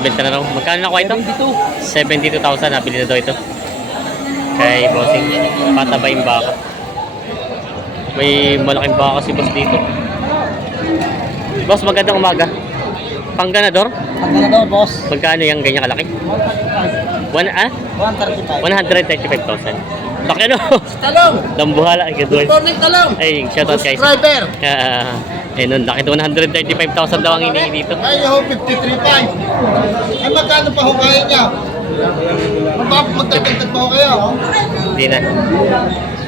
nakabenta na raw. Magkano nakuha ito? 72,000. Nabili na daw ito. Kay bossing. Patabayin baka. May malaking baka si boss dito. Boss, magandang umaga. Pangganador? Pangganador, boss. Magkano yung ganyan kalaki? 135,000. Laki ano? Talong! Dambuhala. Ay, good Good morning, talong! Ay, shoutout guys. Subscriber! Eh, nun, laki ito. 135,000 daw ang hinihingi dito. Ay, ho, 53.5. Ay, magkano pa ho kaya niya? Magdadagdag pa ho kayo? Hindi na.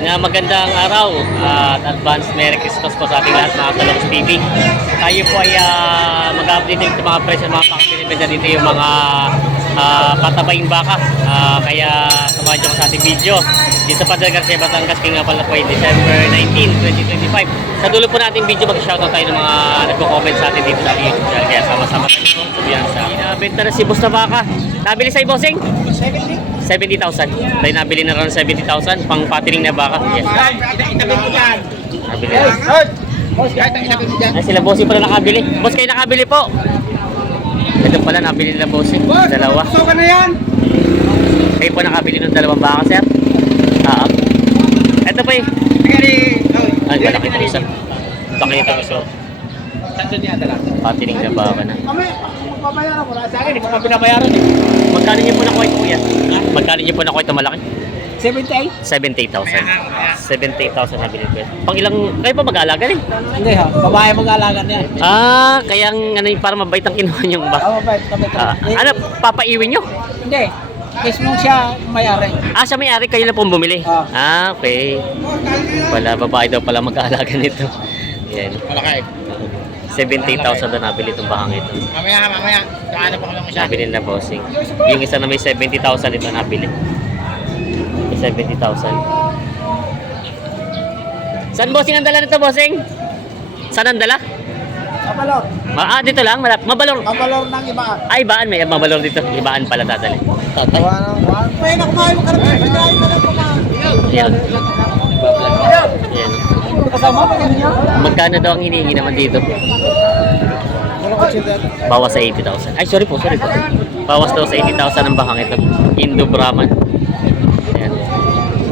Na magandang araw at advance Merry Christmas po sa ating lahat mga Talongs TV. Tayo po ay mag-update din sa mga presyo ng mga pakapinibenta dito yung mga patabaying baka. Kaya samahan nyo sa ating video. Dito sa Padre Garcia, Batangas, King nga pala po ay December 19, 2025. Sa dulo po natin video, mag-shoutout tayo ng mga nagko-comment sa atin dito sa YouTube channel. Kaya sama-sama tayo sabihan sa inabenta na si boss na baka. Nabili sa'yo, bossing? 70,000. Tayo nabili na rin 70,000 pang patining na baka. Yes. Nabili na. Ay, sila bossing pala nakabili. Boss, kayo nakabili po. Ito pala nabili nila bossing. Dalawa. So ka na yan? Kayo po nakabili ng dalawang baka, sir? Ito pa eh. Ay, malaki ito isa. Laki ito isa. Patining na baka na. Kami, magpapayaran ko na sa akin. Hindi ko pa pinabayaran eh. Magkano niyo po nakuha ito, kuya? Magkano niyo po nakuha ito malaki? 78? 78,000. 78,000 nabili ko. Pang ilang, kayo pa mag-aalaga rin? Hindi ha, babae mag-aalagan yan. Kaya ano yung para mabait ang kinuha niyong baka. Oo, bait. Ano, papaiwin niyo? Hindi, mismo siya may-ari. Siya may-ari, kayo na pong bumili? Okay. Wala, babae daw pala mag-aalaga nito. Yan. Malaki. 70,000 na nabili itong bahang ito. Mamaya. Kaano pa ko lang siya? Nabili na bossing. Yung isa na may 70,000 ito nabili. May 70,000. Saan bossing ang dala nito, bossing? Saan ang dala? Mabalor. Dito lang, Mabalor. Mabalor ng ibaan. Ay, Ibaan, may Mabalor dito. Ibaan pala dadali. Tatay. May nakumain mo karapin. Pinahin mo lang kumain. Yan. Yan. Kasama pa yan niya? Magkano daw ang hinihingi naman dito? Bawas sa 80,000. Ay, sorry po. Bawas daw sa 80,000 ang bakang ito. Indo Brahman. Ayan.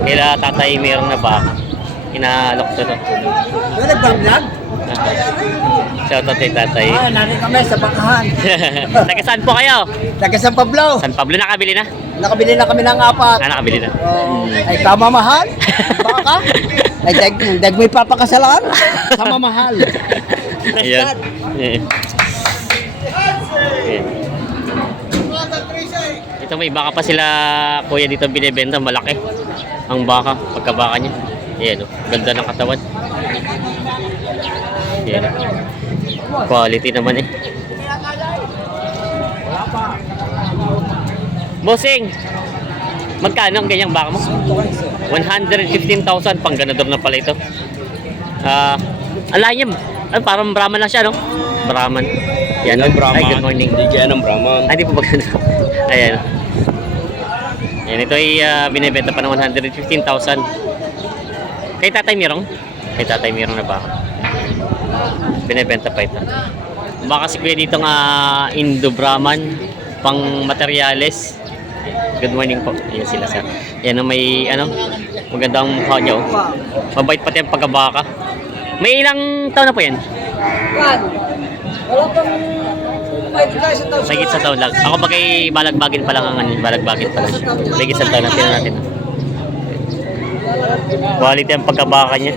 Kaya tatay mayroong na baka. Inaalok to. Nagbablog? Shoutout kay tatay. Nari kami sa bakahan. Taga saan po kayo? Taga San Pablo. San Pablo, nakabili na? Nakabili na kami ng 4. Nakabili na. Ay, tama mahal. Baka? Ay, dag may papakasalan. Tama mahal. Ayan. Ayan. Ito may baka pa sila kuya dito binibenta, malaki ang baka, pagkabaka niya. Ayan, ganda ng katawan. Ayan. Quality naman eh. Bossing, magkano ang ganyang baka mo? 115,000, pang ganador na pala ito. Alay niya, parang Brahman lang siya, no? Brahman. Yan, Brahman. Ay, good morning. Hindi kaya ng Brahman. Hindi po ba ganun? Ayan. Yan, ito ay binibenta pa ng 115,000. Kay Tatay Mirong? Kay Tatay Mirong na baka. Binibenta pa ito. Baka si kuya dito nga Indo Brahman, pang materyales. Good morning po. Ayan sila sir. Yan ang may magandang mukha niya. Mabait pati ang pagkabaka. May ilang taon na po yan? Wala pang May sa taon lang. Ako bagay balagbagin pa lang ang balagbagin pa lang siya. May sa taon lang. Tingnan natin. Quality ang pagkabaka niya.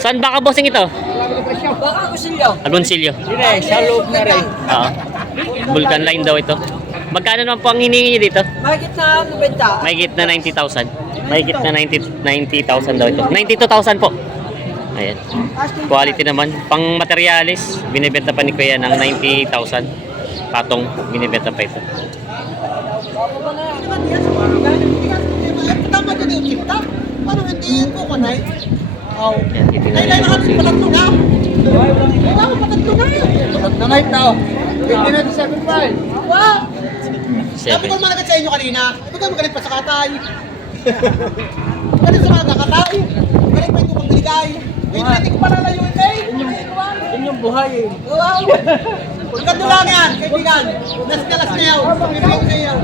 Saan baka bossing ito? Baka Agoncillo. Agoncillo. Dire, sa loob na rin. Vulcan line daw ito. Magkano naman po ang hinihingi niyo dito? Mahigit na 90. Mahigit na 90,000. Mahigit na 90,000 daw ito. 92,000 po. Ayan. Quality naman. Pang materialis, binibenta pa ni Kuya ng 90,000. Patong, binibenta pa ito. Tama din yung kita. Paano hindi ko kanay? Ayan, titingnan Ay, niyo po sila. patatlo na. Wala ko patatlo na. Patatlo na ito. 15.75. Wow! Dapat ko malagat sa inyo kanina. Ito ka magalit pa sa katay. Magalit sa mga katay. Magalit pa ito pagbiligay. Hindi ko pala na yun eh. Yun yung buhay eh. Wow! Ganito lang yan, kaibigan. Last na yan. Pagkibigay ko sa iyo.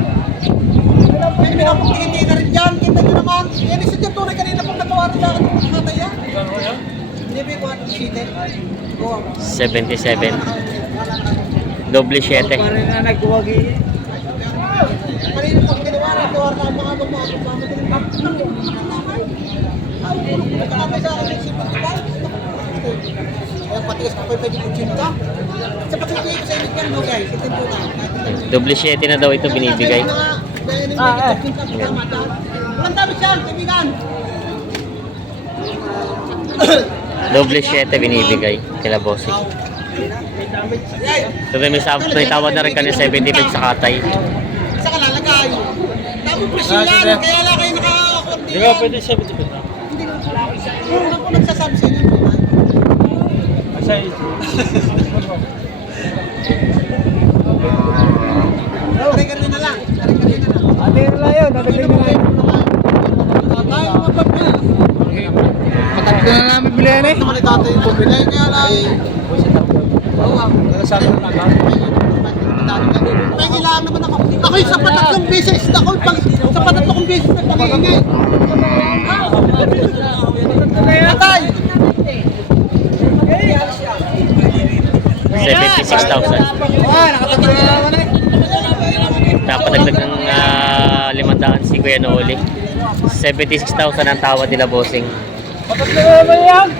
Hindi mo pagtingin na rin dyan. Kita nyo naman. Yan isa dyan tunay kanina pang natawaran sa akin. Nakatay yan. Hindi ba yung 77. Doble 7. Kanina pag tinawaran, tawaran ang mga kaya patigas ka pa pwede kutsinta. Sa pagkakaya ko sa inyo yan mo guys, itin po na. Doble 7 na daw ito binibigay. Walang dami siyan, kaibigan. Doble 7 binibigay kila bossing. So may tawad na rin kanina 75 sa katay. Sa kalalagay. Tapos presyo yan, kaya lang kayo naka-accord Di ba pwede 75 na? Hindi ko ako nagsasabi sa inyo. Asay. Kari-kari na lang. Kari-kari na lang. Adero lang yun. Nadagdag na lang. Tayo mga papel. Matatlo na namin bilihan eh. Naman ni tatay yung bumili. Kaya lang. Oo. Nalasabi na lang. May kailangan naman ako. Ako yung sa patatlong beses. Ako sa patatlong beses na pangingay. Tatay! 76,000. Nakatatlo na naman eh. Dapat dagdag ng 500 si Kuya Noli. 76,000 ang tawad nila bossing. Matatlo na naman yan.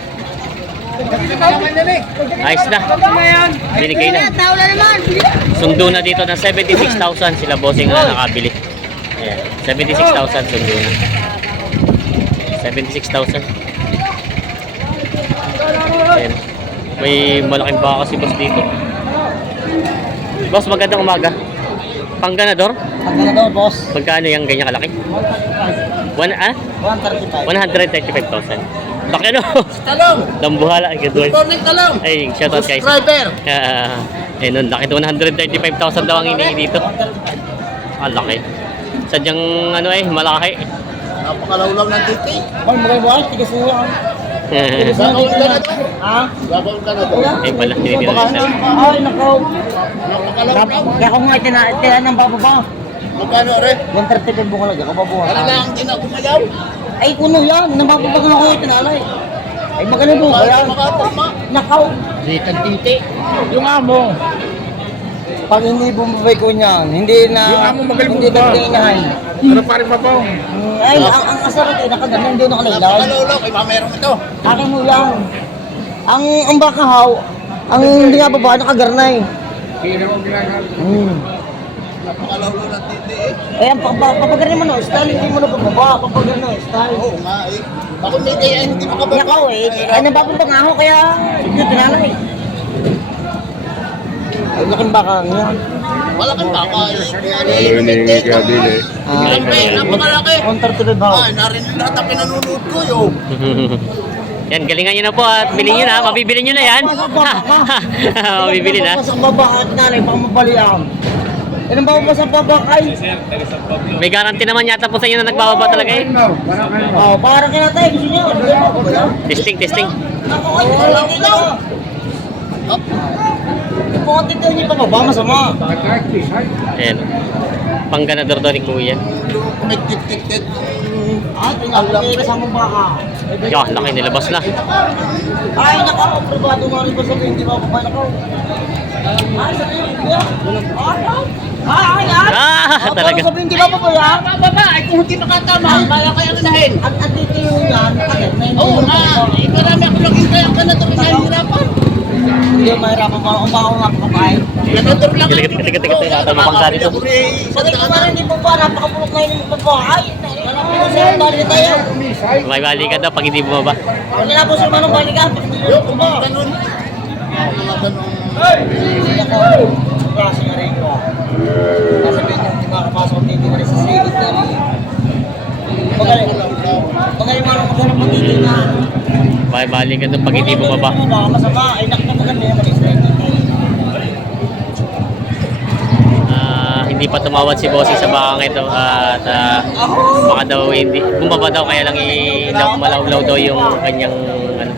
Ayos na. Binigay na. Sundo na dito ng 76,000 sila bossing na nakabili. Ayan. 76,000 sundo na. 76,000. Ayan. May malaking baka si boss dito. Boss, magandang umaga. Pangganador? Pagkakador, boss. Magkano yung ganyan kalaki? 135. 135,000. Laki no? Talong! Dambuhala. Ay, good work. Morning talong! Ay, shoutout guys. Subscriber! Eh, nun, laki 135,000 daw ang hinihingi dito. Ah, laki. Sadyang ano malaki. Napakalawlaw ng titi. Ay, magay tigas mo yan. Gagawin ka na to? Ha? Gagawin ka na to? Ay pala, hindi nila isa. Ay, nakaw. Napakalawlaw. Kaya kung nga itinaan ng bababa. Magkano rin? 135 bunga lang, ako babuha. Ano lang, hindi na kumayaw? Ay, kuno yan. Nababagang ako itinalay. Ay, magaling po. Kaya, nakaw. Ditang titi. Yung amo. Pag hindi bumabay ko niyan, hindi na, Yung amo magaling hindi bumaba. na inahay. Ano pa rin pa po? Ay, ang asarap eh, nakaganan doon nakalaylay. Napakalolo, kay mamerong ito. Akin mo yan. Ang bakahaw, ang hindi nga baba, nakagarnay. Sino ang ginagawa? Napakalolo ng titi eh. Eh, ang papagarnay mo no, style, hindi mo na pababa, papagarnay, style. Oo nga eh. Ako may kaya hindi makababa. Yakaw eh, ay nabababa nga ako, kaya hindi tinalay. Ay, laking baka nga. Wala kang baka eh. Ano ni Gabile? Napakalaki. Counter to the bow. Narinig lahat ang pinanonood ko yun. Yan, galingan nyo na po at bilhin nyo na. Mabibili nyo na yan. Mabibili na. Sa baba at nanay, pang mabalian. Yan ang bababa sa baba kay. May guarantee naman yata po sa inyo na nagbababa talaga eh. Oh, para kaya tayo, gusto nyo. Testing, testing. Ako ay, hindi daw. Kung ang tito niyo pababa, masama. Ayan. Pangganador daw ni Kuya. Kumiktit-kit-kit. Ah, tingnan kasama baka. Yan, laki nilabas na. Ay, naka, privado nga rin ba sabihin, hindi ba pa naka? Ay, sabihin, kuya. Ay, Talaga. Sabihin, hindi ba pa kuya? Baba, ay kung hindi makatama, kaya kaya anahin. At tito yun yan, Oo nga, eh marami ako laging kaya ka na ito pinahirapan. Hindi, mahirapan mo akong baka nga pakakain. Ganador lang. Tiga-tiga-tiga-tiga. Natay mo pang dito. Sabi ko nga hindi pa ba, napakapulok na yun ng babae. Sir, bali tayo. May bali ka daw pag hindi bumaba. Wala na po sir, manong bali ka. Ganun. Mga ganun. Hindi ako, klase nga rin ko. Sasabihin niyo, hindi makapasok dito na rin sa sigit na rin. Magaling manong maghanap ng dito na. May bali ka daw pag hindi bumaba. Baka masama, ay nakita maganda naman isa. Hindi pa tumawad si Bossy sa bakang ito at baka daw hindi bumaba daw kaya lang malawlaw daw yung kanyang ano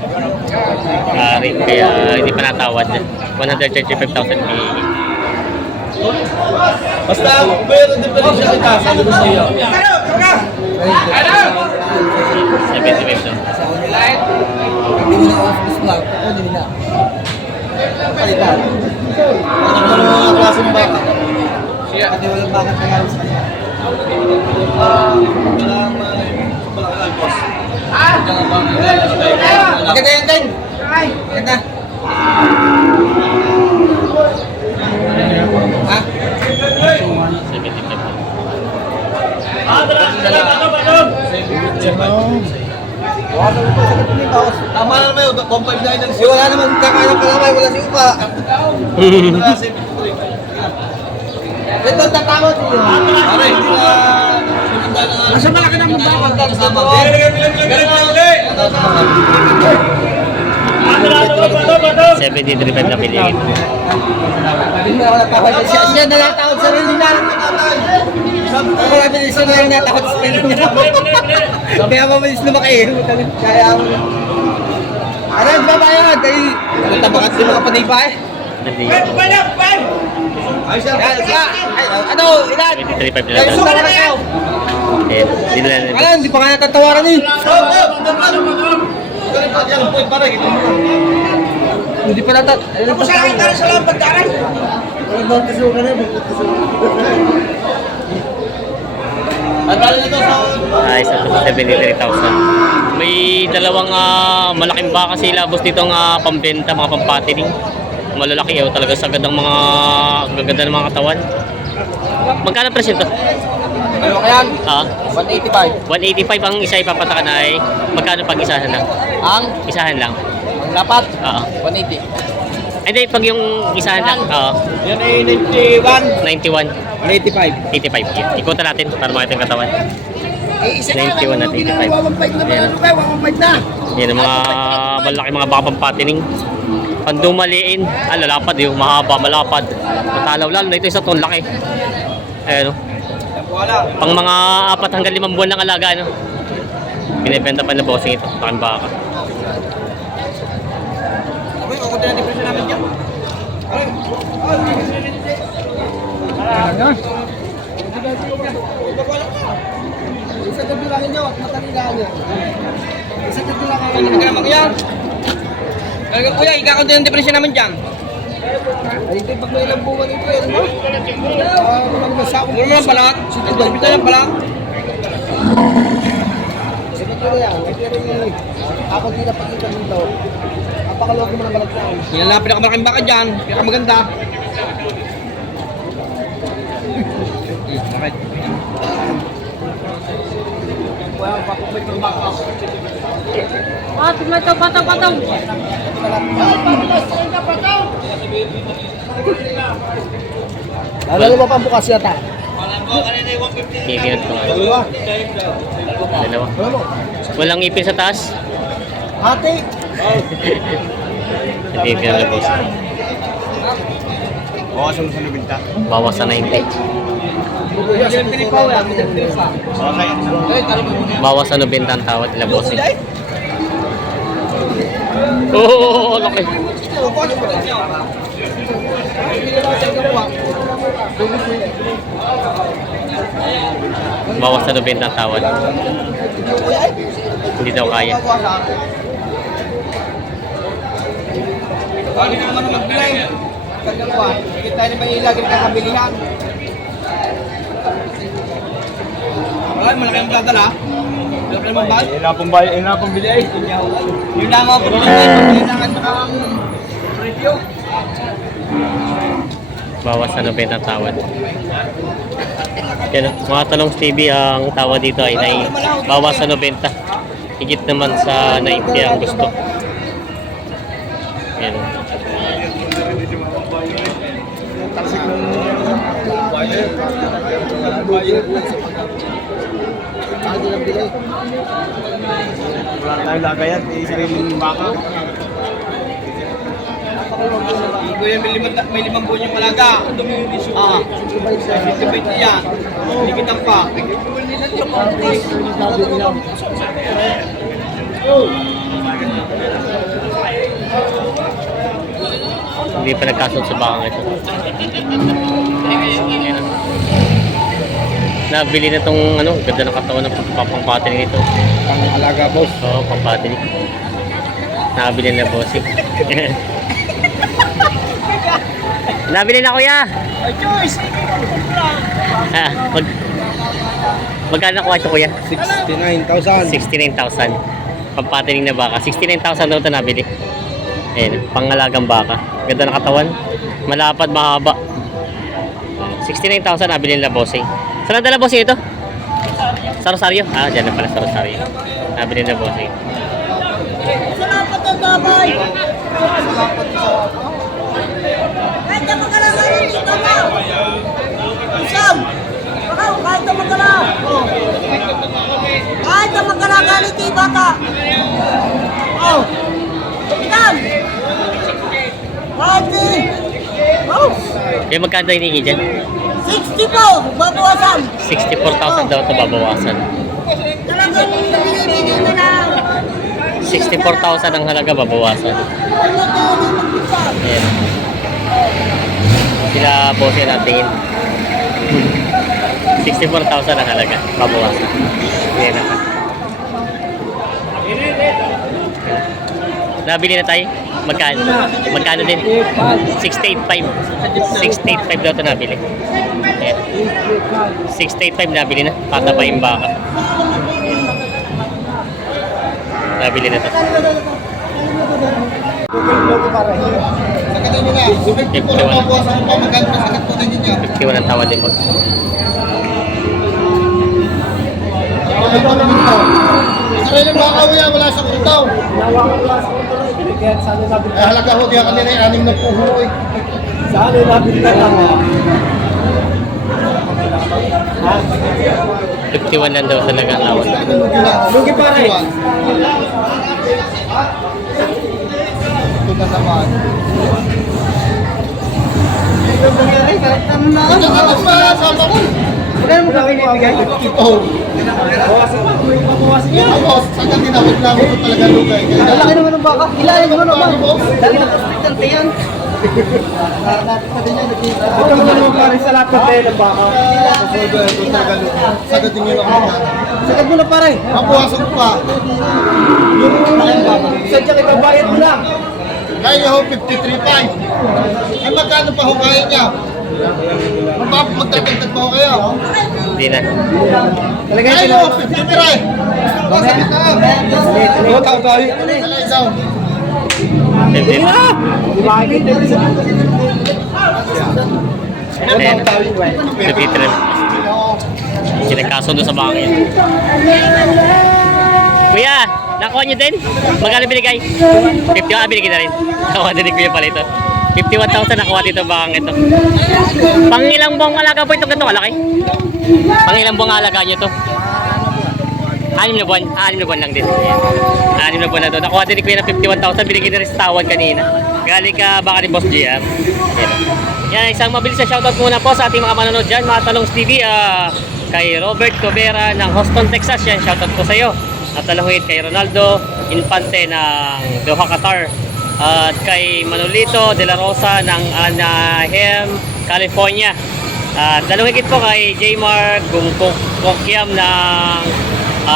Rin, kaya hindi pa natawad. 135,000 hinihingi. Basta, meron din pala siya kita. Sabi ko sa'yo. 75 daw. Hindi mo na office lang. Ako, hindi mo na. Palitan. Ano mga klaseng baka? Kasi walang bakit na halos na yan. Maganda yan, Ken. Maganda. Ha? 75. Tama na naman yun, 159 ang Eh, wala naman kakain ng kalamay, wala si Upa. Ito, tatakot yun. Pare, hindi na... Nasa malaki ng baka. Kasama. 73 na piliin. Hindi ako natakot. Siya na natakot sa rin. Hindi na natakot. Siya na lang natakot sa rin. Kaya mamalis lumaki. Kaya ako. Ano, babayad? Ay, natabakat din mga paniba eh. Ay, siya. Ano, ilan? 73 na Gusto lang. ka na kayo. Eh, di na lang. Alam, hindi pa nga natatawaran eh. Ganun pa dyan, point pare. Ito mo. Hindi pa natat. Ano pa sa akin? Sa lambat ka rin. Magtuso ka na, magtuso. Ang dali nito sa... Ay, sa 73,000. May dalawang malaking baka sila boss dito ang pambenta, mga pampatining. Malalaki talaga sa gandang mga gaganda ng mga katawan. Magkano presyo ito? Ano kaya? Ah, 185. 185 ang isa ipapatakan ay magkano pag isahan lang? Ang Isahan lang. dapat? Oo. 180. Hindi, pag yung isahan lang, oo. Yan ay 91. 91, 185. 85. Yun. Ikutan natin para makita yung katawan. Eh, isa 91 at 85. Ayan. Yan ang mga malaki mga baka pampatining. Pandumaliin, lalapad yung mahaba, malapad. Matalaw lalo na ito isa itong laki. Ayan o. Pang mga 4 hanggang 5 buwan ng alaga, no? Binibenta pa na bossing ito, pakan baka. Okay, kukunti natin presyo namin dyan. Isa kabilangin nyo at matalilaan nyo. Isa kabilangin nyo. Hindi ka naman yan. Kaya kuya, ikakunti ng depresyon namin dyan. Ay, ito pag may ilang buwan ito, ano mo? Ano mo lang balat? Ito yung balat. Sagot ko na yan. Ako di na pakita dito. Napakaluwag mo ng balat na. Yan lang pinakamalaking baka dyan. Pinakamaganda. Bakit? Patong. Lalo mo pa bukas yata. Kikinat ko nga. Dalawa. Walang ipin sa taas? Ate! Hindi na boss. Bawas mo sa nabinta. Bawas sa 90. Bawas sa 90 ang tawad nila bossing. Oo, laki. Bawas sa 90 ang tawad. Hindi daw kaya. Hindi naman mag-play. Kita ni Manila, kita kabilihan. Wala, malaki ang dadala. Malaki naman ba? Yun na pong bili ay. Yun lang ako pag kailangan ang review. Bawas sa 90 ang tawad. Yan, mga Talong TV, ang tawad dito ay bawas sa 90. Higit naman sa 90 ang gusto. Yan. Wala tayong lagayan. Sariling baka. May 5 buwan yung malaga. Ah, 50 yan. Likitan pa. Hindi pa nagkasunod sa bakang ito. Ayan. Nabili na tong ano, ganda ng katawan ng pangpatinig nito. Pang-alaga, boss. Oo, pangpatinig. Nabili na bossing. Nabili na kuya. Ah, magkano nakuha ito kuya? 69,000. 69,000. Pampatinig na baka. 69,000 daw ito nabili. Ayan, pangalagang baka. Ganda ng katawan. Malapad, mahaba. 69,000 nabili nila bossing. Saan ang dala bossing ito? Sa Rosario? Ah, dyan na pala sa Rosario. Nabili nila bossing. Salamat ang babay. Kahit na magkalaman dito ka. Isang. Kahit na magkalaman. Kahit na magkalaman dito yung bata. Oh. Ilan. Kahit oh. Kaya magkano tayo hiningi dyan? 60 po. Babawasan. 64,000 daw ito babawasan. Talagang binibigyan na lang. 64,000 ang halaga babawasan. Ayan. Sila bossing natin. 64,000 ang halaga babawasan. Ayan na. Nabili na tayo? Magkano? Magkano din? 685. 685 daw ito nabili. Ayan. 685 nabili na. Patapay yung baka. Ayan. Nabili na ito. Sakatin nyo na. 51. Mabuwasan pa. Magkano na sakat po na ninyo? 51 ang tawad din boss. Sariling baka uya, wala sa kuntaw. Ay, halaga ho, diya kanina yung aning na puho eh. Saan yung nabili ka lang? 51 lang daw talaga ang tawad. Lugi pare. Ito na naman. Ito na naman ba? Sama ko. Magkano mo kami ibigay? Oh. Bawasin niya. Boss, sagad din ako lang ito talaga lugay. Ang laki naman ng baka. Ilalim naman ang baka. Boss. Lagi na kasitante yan. Ito mo naman pare sa lahat ng tayo ng baka. Ito talaga lugay. Sagad din yun ako. Sagad mo na pare. Mabuwasan ko pa. Sadyang ibabayad mo lang. Kaya niya ho, 53.5. Ay magkano pa ho kaya niya? Magdagdag pa ho kayo? Hindi na. Kaya niyo, 53. Basta kita. Oo, tao tayo. Wala isaw. 50. Ayan. 53. Sinagkasundo sa baka yan. Kuya, nakuha niyo din? Magkano binigay? 50 binigay na rin. Nakuha din ni Kuya pala ito. 51,000 nakuha dito bakang ito. Pangilang buwang alaga po ito ganito kalaki? Pangilang buwang alaga niyo ito? 6 na buwan. 6 na buwan lang din. Ayan. 6 na buwan na ito. Nakuha din ni Kuya ng 51,000. Binigay na rin sa tawad kanina. Galing ka baka ni Boss GR. Yan, isang mabilis na shoutout muna po sa ating mga manonood dyan. Mga Talongs TV. Kay Robert Covera ng Houston, Texas. Yan, shoutout po sa iyo. At talahit kay Ronaldo Infante ng Doha, Qatar. At kay Manolito De La Rosa ng Anaheim, California. At dalawang higit po kay J-Mark Gungkokyam ng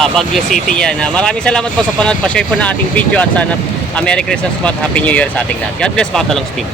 Baguio City yan. Maraming salamat po sa panood. Pa-share po na ating video at sana Merry Christmas po at Happy New Year sa ating lahat. God bless mga Talongs Team.